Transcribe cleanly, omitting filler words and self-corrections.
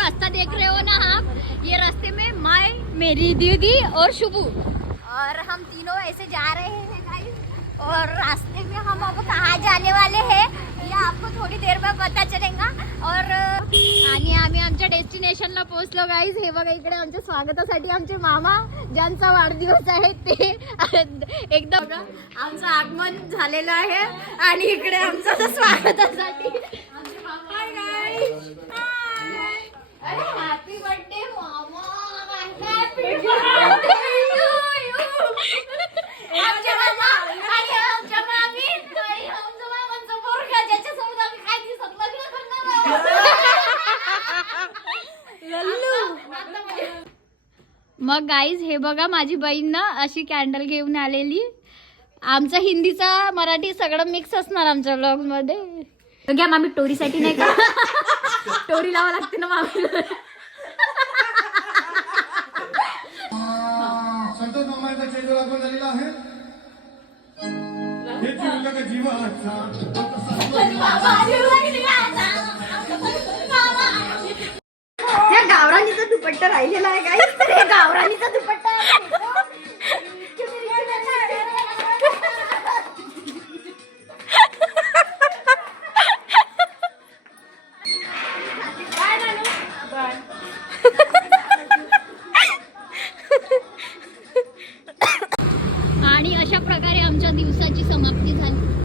रास्ता देख रहे हो ना आप, ये रास्ते में मैं, मेरी दीदी और शुभू, और हम तीनों ऐसे जा रहे हैं गाइस। और रास्ते में हम अब कहाँ जाने वाले हैं ये आपको थोडी देर में पता चलेगा। और आणि आम्ही आमच्या डेस्टिनेशनला पोहोचलो गाईज। हे बघा इकडे आमच्या स्वागतासाठी आमचे मामा, ज्यांचा वाढदिवस आहे ते एकदम आमचं आगमन झालेलं आहे। आणि इकडे आमचं स्वागतासाठी आमचे मामा, हाय गाईज, अरे हॅपी बर्थडे मामा, हॅपी बर्थडे टू यू। आमच्या मामा आणि आमच्या मामी आणि आमच्या मामांचा पोरगा, ज्याच्यासोबत आम्ही काय दिवसात लग्न करणार आहोत। मग गाईज हे बघा माझी बहीण ना अशी कॅन्डल घेऊन आलेली। आमचा हिंदीचा मराठी सगळं मिक्स असणार आमच्या व्लॉग मध्ये। घ्या मामी, टोरीसाठी नाही का टोरी लावा लागते ना मामीला। संतोष मामाचा चेंडू लागून झालेला आहे। हे जीवला का जीवाचा या गावरानीचा दुपट्टा राहिलेला आहे गाईस, तर हे गावरानीचा दुपट्टा